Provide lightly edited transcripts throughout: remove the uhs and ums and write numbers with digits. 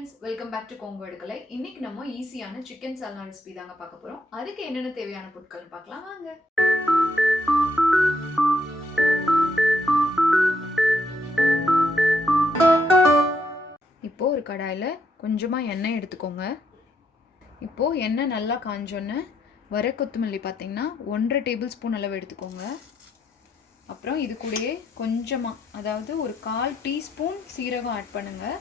Friends, welcome back to கோம்போ எடுக்கலை. இன்னைக்கு நம்ம ஈஸியான சிக்கன் சால்னா ரெசிபி தாங்க பார்க்க போறோம். அதுக்கு என்னென்ன தேவையான பொருட்கள்னு பார்க்கலாம் வாங்க. இப்போ ஒரு கடாயில் கொஞ்சமாக எண்ணெய் எடுத்துக்கோங்க. இப்போ எண்ணெய் நல்லா காஞ்சோன்னு வர கொத்தமல்லி பார்த்தீங்கன்னா 1.5 டேபிள் ஸ்பூன் அளவு எடுத்துக்கோங்க. அப்புறம் இது கூடயே கொஞ்சமாக, அதாவது ஒரு 1/4 டீஸ்பூன் சீரகம் ஆட் பண்ணுங்கள்.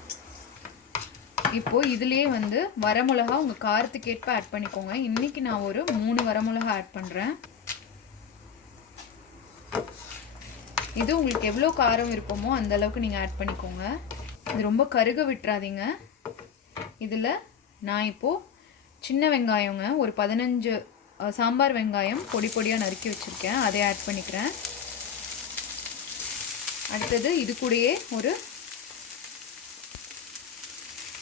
இப்போது இதுலேயே வந்து வரமிளகா உங்கள் காரத்துக்கேற்ப ஆட் பண்ணிக்கோங்க. இன்றைக்கி நான் ஒரு 3 வரமிளகா ஆட் பண்ணுறேன். இது உங்களுக்கு எவ்வளோ காரம் இருப்போமோ அந்த அளவுக்கு நீங்கள் ஆட் பண்ணிக்கோங்க. இது ரொம்ப கருக விட்டுறாதீங்க. இதில் நான் இப்போது சின்ன வெங்காயங்க ஒரு 15 சாம்பார் வெங்காயம் பொடி பொடியாக நறுக்கி வச்சுருக்கேன், அதை ஆட் பண்ணிக்கிறேன். அடுத்தது இது கூடயே ஒரு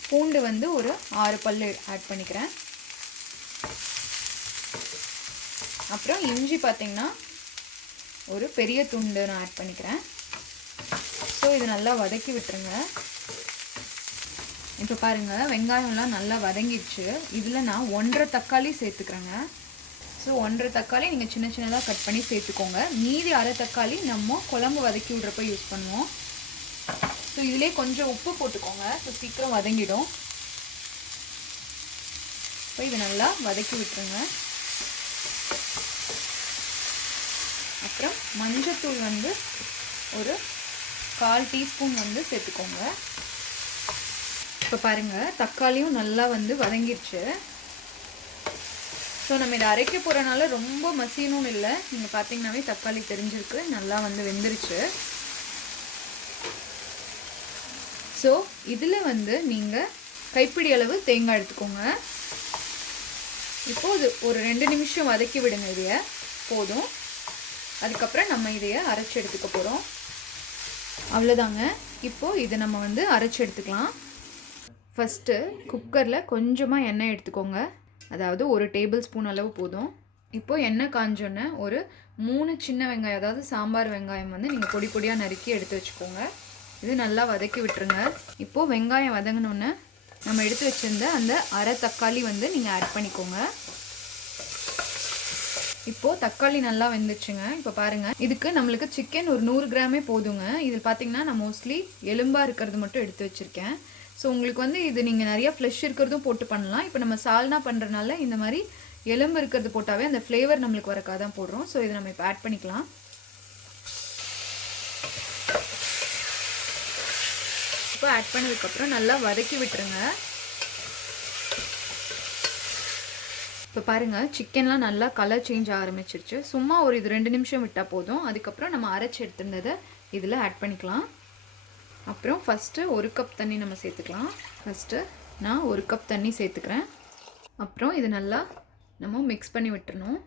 பூண்டு வந்து ஒரு 6 பல்லு ஆட் பண்ணிக்கிறேன். அப்புறம் இஞ்சி பார்த்திங்கன்னா ஒரு பெரிய துண்டு நான் ஆட் பண்ணிக்கிறேன். ஸோ இது நல்லா வதக்கி விட்டுருங்க. இப்போ பாருங்கள், வெங்காயம்லாம் நல்லா வதங்கிடுச்சு. இதில் நான் 1.5 தக்காளி சேர்த்துக்கிறேங்க. ஸோ 1.5 தக்காளி நீங்கள் சின்ன சின்னதாக கட் பண்ணி சேர்த்துக்கோங்க. மீதி 1/2 தக்காளி நம்ம குழம்பு வதக்கி விட்றப்ப யூஸ் பண்ணுவோம். ஸோ இதிலே கொஞ்சம் உப்பு போட்டுக்கோங்க, ஸோ சீக்கிரம் வதங்கிடும். இப்போ இது நல்லா வதக்கி விட்டுருங்க. அப்புறம் மஞ்சத்தூள் வந்து ஒரு 1/4 டீஸ்பூன் வந்து சேர்த்துக்கோங்க. இப்போ பாருங்கள், தக்காளியும் நல்லா வந்து வதங்கிடுச்சு. ஸோ நம்ம இதை அரைக்க போகிறனால ரொம்ப மசியணும்னு இல்லை. நீங்கள் பார்த்தீங்கன்னாவே தக்காளி தெரிஞ்சிருக்கு, நல்லா வந்து வெந்துருச்சு. ஸோ இதில் வந்து நீங்கள் கைப்பிடி அளவு தேங்காய் எடுத்துக்கோங்க. இப்போது இது ஒரு 2 நிமிஷம் வதக்கி விடுங்க, இதையை போதும். அதுக்கப்புறம் நம்ம இதையை அரைச்சி எடுத்துக்க போகிறோம். அவ்வளோதாங்க. இப்போது இதை நம்ம வந்து அரைச்சி எடுத்துக்கலாம். ஃபஸ்ட்டு குக்கரில் கொஞ்சமாக எண்ணெய் எடுத்துக்கோங்க, அதாவது ஒரு டேபிள் ஸ்பூன் அளவு போதும். இப்போது எண்ணெய் காஞ்சோன்னே ஒரு 3 சின்ன வெங்காயம், அதாவது சாம்பார் வெங்காயம் வந்து நீங்கள் பொடி பொடியாக நறுக்கி எடுத்து வச்சுக்கோங்க. இது நல்லா வதக்கி விட்டுருங்க. இப்போது வெங்காயம் வதங்கினோன்னே நம்ம எடுத்து வச்சுருந்த அந்த 1/2 தக்காளி வந்து நீங்கள் ஆட் பண்ணிக்கோங்க. இப்போது தக்காளி நல்லா வெந்துச்சுங்க. இப்போ பாருங்கள், இதுக்கு நம்மளுக்கு சிக்கன் ஒரு 100 கிராமே போதுங்க. இதில் பார்த்திங்கன்னா நான் மோஸ்ட்லி எலும்பாக இருக்கிறது மட்டும் எடுத்து வச்சுருக்கேன். ஸோ உங்களுக்கு வந்து இது நீங்கள் நிறையா ஃப்ளெஷ் இருக்கிறதும் போட்டு பண்ணலாம். இப்போ நம்ம சால்னா பண்ணுறதுனால இந்த மாதிரி எலும்பு இருக்கிறது போட்டாவே அந்த ஃப்ளேவர் நம்மளுக்கு வரக்காக தான் போடுறோம். ஸோ இதை நம்ம இப்போ ஆட் பண்ணிக்கலாம். இப்போ ஆட் பண்ணதுக்கப்புறம் நல்லா வதக்கி விட்டுருங்க. இப்போ பாருங்கள், சிக்கன்லாம் நல்லா கலர் சேஞ்ச் ஆரம்பிச்சிருச்சு. சும்மா ஒரு இது 2 நிமிஷம் விட்டால் போதும். அதுக்கப்புறம் நம்ம அரைச்சி எடுத்துருந்ததை இதில் ஆட் பண்ணிக்கலாம். அப்புறம் ஃபஸ்ட்டு 1 கப் தண்ணி நம்ம சேர்த்துக்கலாம். ஃபஸ்ட்டு நான் 1 கப் தண்ணி சேர்த்துக்கிறேன். அப்புறம் இது நல்லா நம்ம மிக்ஸ் பண்ணி விட்டுறணும்.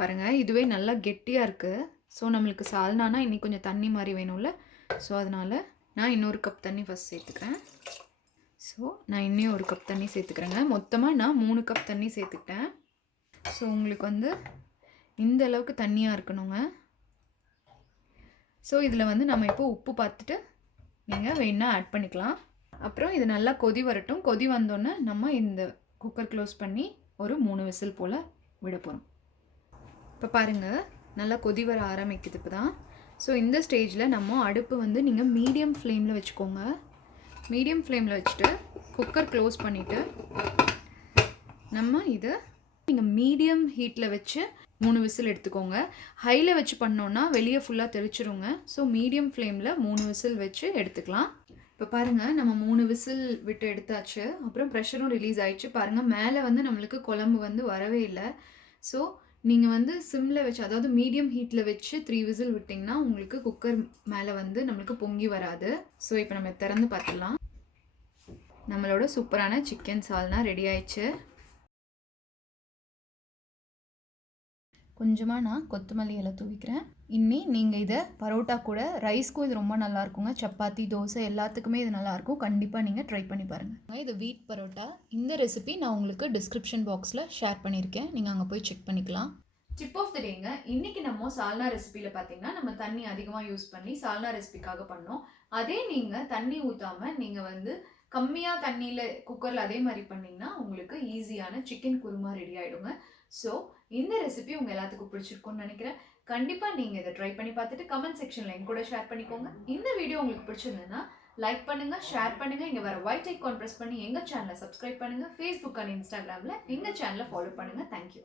பாருங்கள், இதுவே நல்லா கெட்டியாக இருக்குது. ஸோ நம்மளுக்கு சால்னானா இன்னைக்கு கொஞ்சம் தண்ணி மாதிரி வேணும்ல, ஸோ அதனால் நான் இன்னொரு கப் தண்ணி ஃபஸ்ட் சேர்த்துக்கிறேன். ஸோ நான் இன்னும் 1 கப் தண்ணி சேர்த்துக்கிறேங்க. மொத்தமாக நான் 3 கப் தண்ணி சேர்த்துக்கிட்டேன். ஸோ உங்களுக்கு வந்து இந்த அளவுக்கு தண்ணியாக இருக்கணுங்க. ஸோ இதில் வந்து நம்ம இப்போ உப்பு பார்த்துட்டு நீங்கள் வேணா ஆட் பண்ணிக்கலாம். அப்புறம் இது நல்லா கொதி வரட்டும். கொதி வந்தோன்னே நம்ம இந்த குக்கர் க்ளோஸ் பண்ணி ஒரு 3 விசில் போல் விட போகிறோம். இப்போ பாருங்கள், நல்லா கொதி வர ஆரம்பிக்குது இப்போ தான். ஸோ இந்த ஸ்டேஜில் நம்ம அடுப்பு வந்து நீங்கள் மீடியம் ஃப்ளேமில் வச்சுக்கோங்க. மீடியம் ஃப்ளேமில் வச்சுட்டு குக்கர் க்ளோஸ் பண்ணிவிட்டு நம்ம இதை நீங்கள் மீடியம் ஹீட்டில் வச்சு 3 விசில் எடுத்துக்கோங்க. ஹையில் வச்சு பண்ணோன்னா வெளியே ஃபுல்லாக தெளிச்சிருங்க. ஸோ மீடியம் ஃப்ளேமில் 3 விசில் வச்சு எடுத்துக்கலாம். இப்போ பாருங்கள், நம்ம 3 விசில் விட்டு எடுத்தாச்சு. அப்புறம் ப்ரெஷரும் ரிலீஸ் ஆகிடுச்சு. பாருங்கள், மேலே வந்து நம்மளுக்கு குழம்பு வந்து வரவே இல்லை. ஸோ நீங்கள் வந்து சிம்மில் வச்சு, அதாவது மீடியம் ஹீட்டில் வச்சு 3 விசில் விட்டிங்கன்னா உங்களுக்கு குக்கர் மேலே வந்து நம்மளுக்கு பொங்கி வராது. ஸோ இப்போ நம்ம திறந்து பார்த்துடலாம். நம்மளோட சூப்பரான சிக்கன் சால்னா ரெடி ஆயிடுச்சு. கொஞ்சமாக நான் கொத்தமல்லி இலை தூவிக்கிறேன். இன்னி நீங்கள் இதை பரோட்டா கூட, ரைஸ்க்கும் இது ரொம்ப நல்லாயிருக்குங்க. சப்பாத்தி, தோசை எல்லாத்துக்குமே இது நல்லாயிருக்கும். கண்டிப்பாக நீங்கள் ட்ரை பண்ணி பாருங்கள். இது வீட் பரோட்டா. இந்த ரெசிபி நான் உங்களுக்கு டிஸ்கிரிப்ஷன் பாக்ஸில் ஷேர் பண்ணியிருக்கேன், நீங்கள் அங்கே போய் செக் பண்ணிக்கலாம். Tip of the tank. இன்னைக்கு நம்ம சால்னா ரெசிபியில் பார்த்தீங்கன்னா நம்ம தண்ணி அதிகமாக யூஸ் பண்ணி சால்னா ரெசிபிக்காக பண்ணோம். அதே நீங்கள் தண்ணி ஊற்றாமல் நீங்கள் வந்து கம்மியாக தண்ணியில் குக்கரில் அதே மாதிரி பண்ணிங்கன்னா உங்களுக்கு ஈஸியான சிக்கன் குருமா ரெடி ஆகிடுங்க. ஸோ இந்த ரெசிபி உங்கள் எல்லாத்துக்கும் பிடிச்சிருக்கும்னு நினைக்கிறேன். கண்டிப்பாக நீங்கள் இதை ட்ரை பண்ணி பார்த்துட்டு கமெண்ட் செக்ஷனில் என் கூட ஷேர் பண்ணிக்கோங்க. இந்த வீடியோ உங்களுக்கு பிடிச்சிருந்ததுன்னா லைக் பண்ணுங்கள், ஷேர் பண்ணுங்கள். இங்கே வர ஒயிட் ஐக்கான் ப்ரெஸ் பண்ணி எங்கள் சேனலை சப்ஸ்கிரைப் பண்ணுங்கள். ஃபேஸ்புக் அண்ட் இன்ஸ்டாகிராமில் எங்கள் சேனலை ஃபாலோ பண்ணுங்கள். தேங்க்யூ.